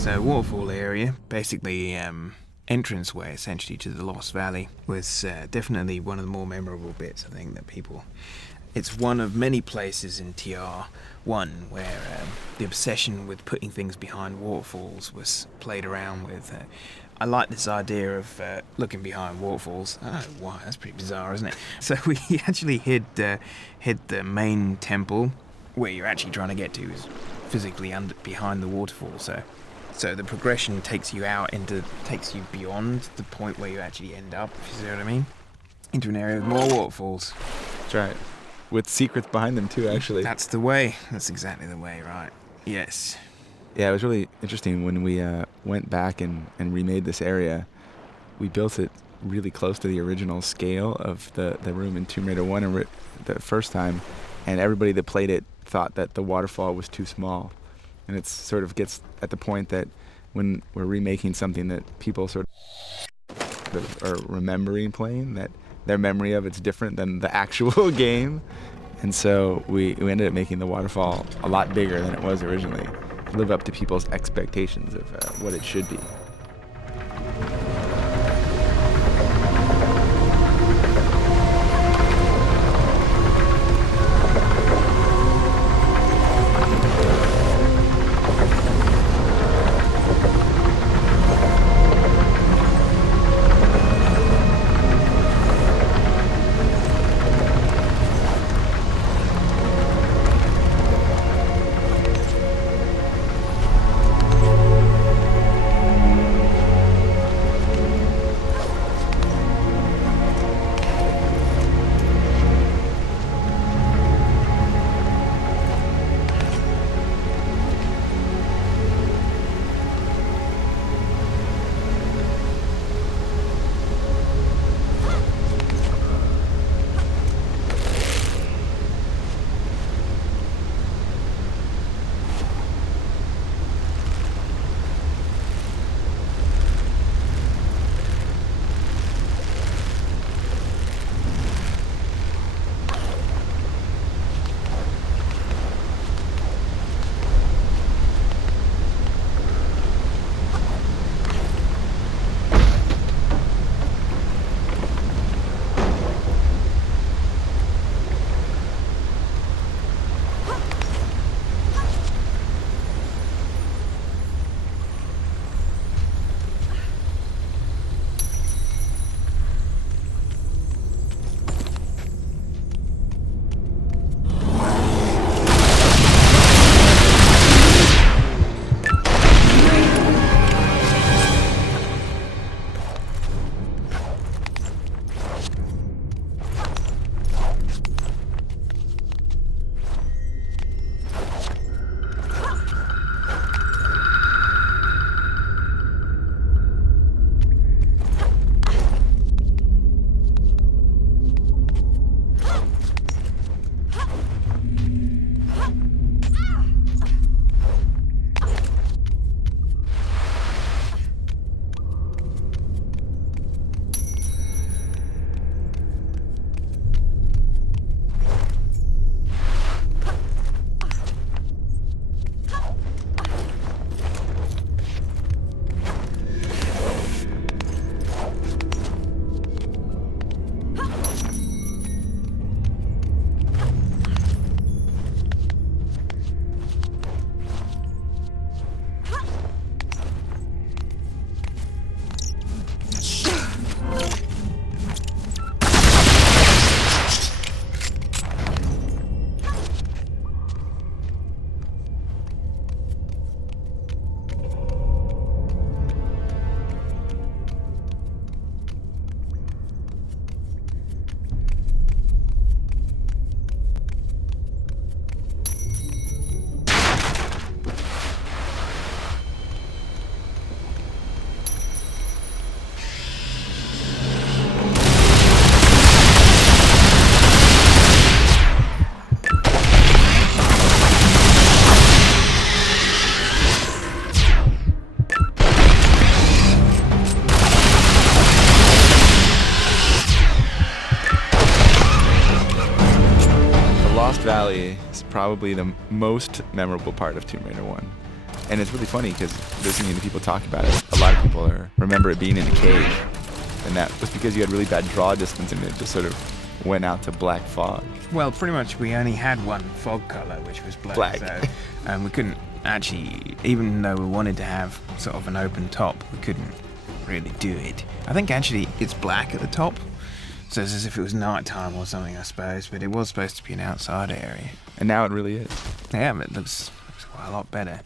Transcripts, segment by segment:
So waterfall area, basically entranceway essentially to the Lost Valley, was definitely one of the more memorable bits, I think, that people... It's one of many places in TR1 where the obsession with putting things behind waterfalls was played around with. I like this idea of looking behind waterfalls. Oh, wow, that's pretty bizarre, isn't it? So we actually hid the main temple, where you're actually trying to get to is physically behind the waterfall. So the progression takes you beyond the point where you actually end up, if you see what I mean, into an area with more waterfalls. That's right. With secrets behind them too, actually. That's the way. That's exactly the way, right? Yes. Yeah, it was really interesting when we went back and remade this area. We built it really close to the original scale of the room in Tomb Raider 1 the first time, and everybody that played it thought that the waterfall was too small. And it sort of gets at the point that when we're remaking something that people sort of are remembering playing, that their memory of it's different than the actual game. And so we ended up making the waterfall a lot bigger than it was originally, to live up to people's expectations of what it should be. Valley is probably the most memorable part of Tomb Raider 1. And it's really funny because listening to people talk about it, a lot of people remember it being in a cave. And that was because you had really bad draw distance and it just sort of went out to black fog. Well, pretty much we only had one fog color, which was black. So we couldn't actually, even though we wanted to have sort of an open top, we couldn't really do it. I think actually it's black at the top, so it's as if it was nighttime or something, I suppose, but it was supposed to be an outside area. And now it really is. Yeah, but it looks quite a lot better.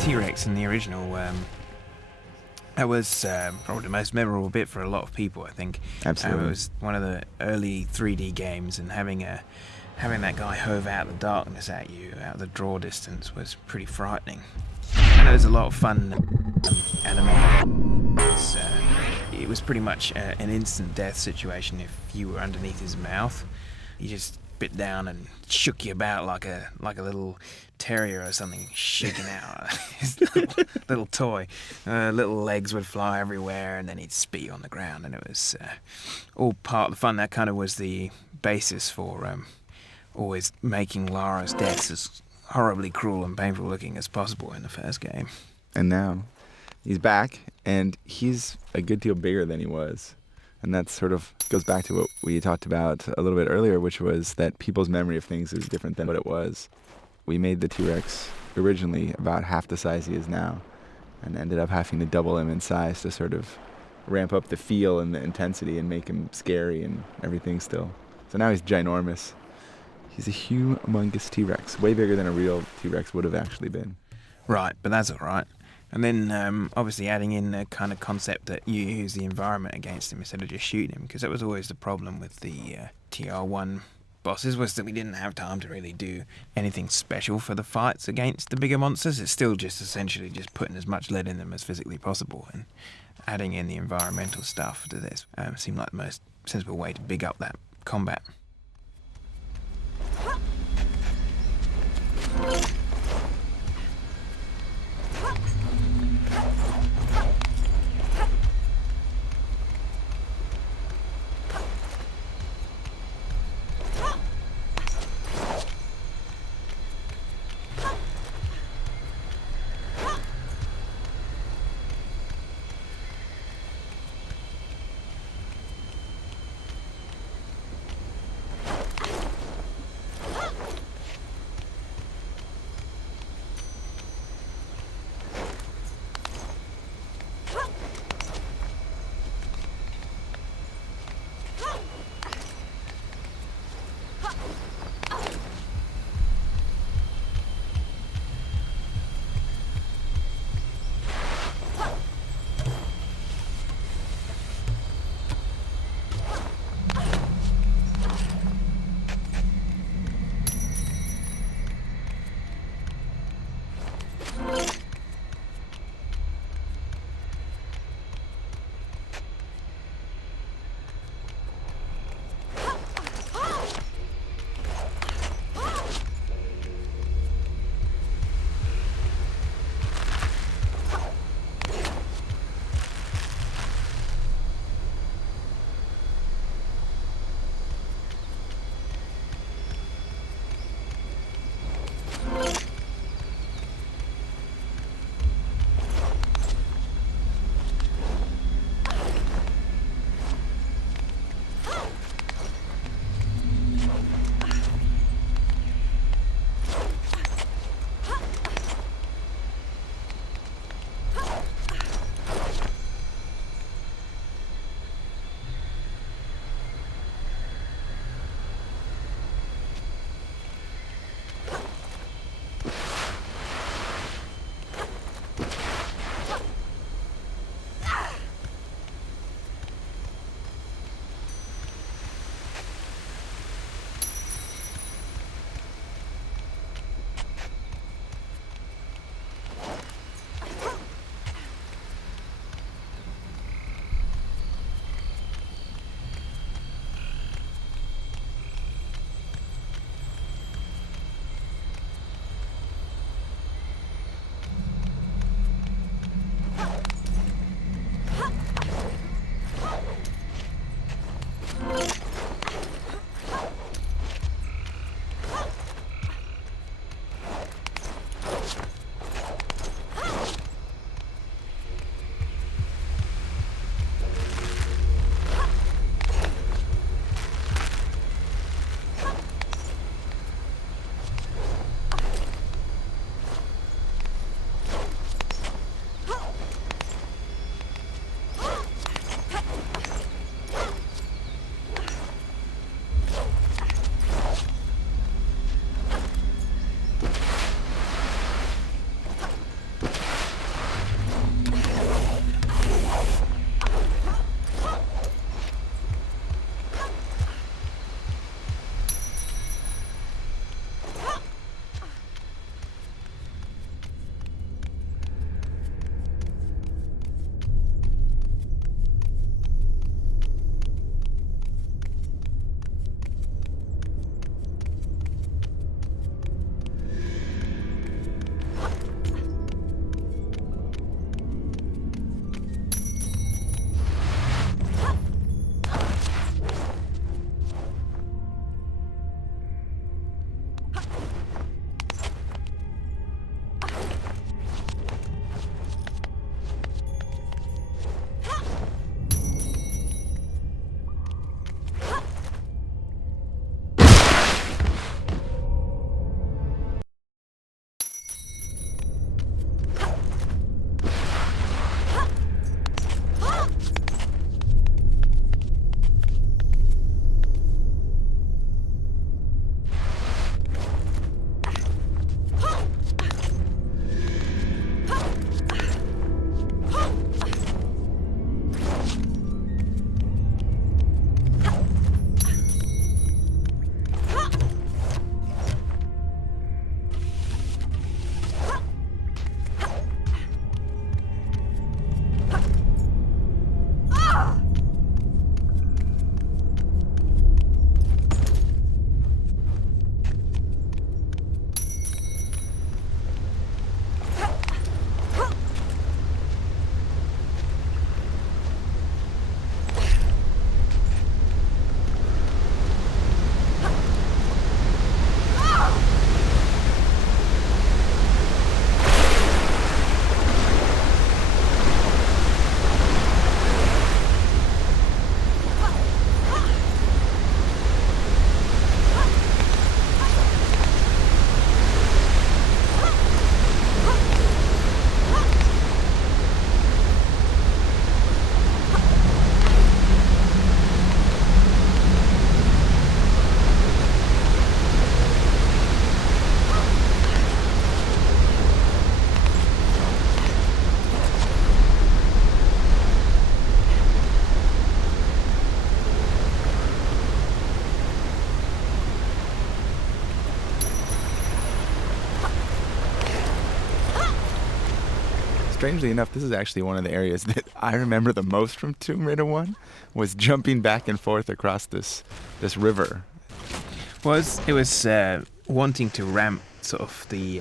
T-Rex in the original, that was probably the most memorable bit for a lot of people, I think. Absolutely. It was one of the early 3D games, and having that guy hove out the darkness at you, out the draw distance, was pretty frightening. And it was a lot of fun animated. It was pretty much an instant death situation if you were underneath his mouth. He just bit down and shook you about like a little terrier or something, shaking out his little toy. Little legs would fly everywhere, and then he'd spit you on the ground, and it was all part of the fun. That kind of was the basis for always making Lara's deaths as horribly cruel and painful looking as possible in the first game. And now he's back, and he's a good deal bigger than he was. And that sort of goes back to what we talked about a little bit earlier, which was that people's memory of things is different than what it was. We made the T-Rex originally about half the size he is now, and ended up having to double him in size to sort of ramp up the feel and the intensity and make him scary and everything still. So now he's ginormous. He's a humongous T-Rex, way bigger than a real T-Rex would have actually been. Right, but that's all right. And then obviously adding in the kind of concept that you use the environment against him instead of just shooting him, because that was always the problem with the TR1 bosses, was that we didn't have time to really do anything special for the fights against the bigger monsters. It's still just essentially just putting as much lead in them as physically possible, and adding in the environmental stuff to this seemed like the most sensible way to big up that combat. strangely enough, this is actually one of the areas that I remember the most from Tomb Raider 1, was jumping back and forth across this river. It was wanting to ramp sort of the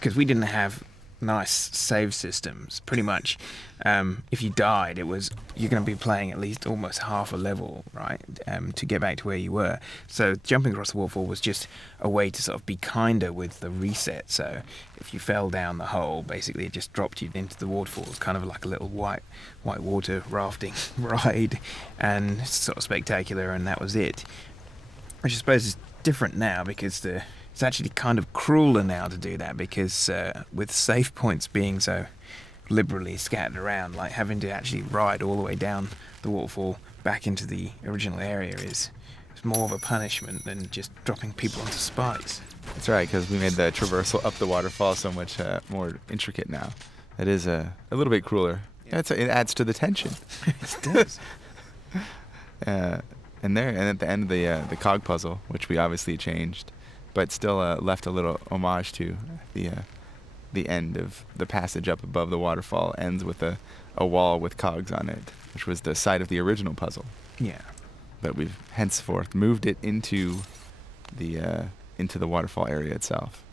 because we didn't have nice save systems. Pretty much, if you died, you're going to be playing at least almost half a level, right, to get back to where you were. So jumping across the waterfall was just a way to sort of be kinder with the reset. So if you fell down the hole, basically it just dropped you into the waterfall. It was kind of like a little white water rafting ride, and sort of spectacular, and that was it. Which I suppose is different now because it's actually kind of crueler now to do that because with save points being so liberally scattered around, like having to actually ride all the way down the waterfall back into the original area is more of a punishment than just dropping people onto spikes. That's right, because we made the traversal up the waterfall so much more intricate now. It is a little bit crueler. Yeah. It adds to the tension. It does. And at the end of the cog puzzle, which we obviously changed, but still left a little homage to the end of the passage up above the waterfall ends with a wall with cogs on it, which was the site of the original puzzle. Yeah. But we've henceforth moved it into the waterfall area itself.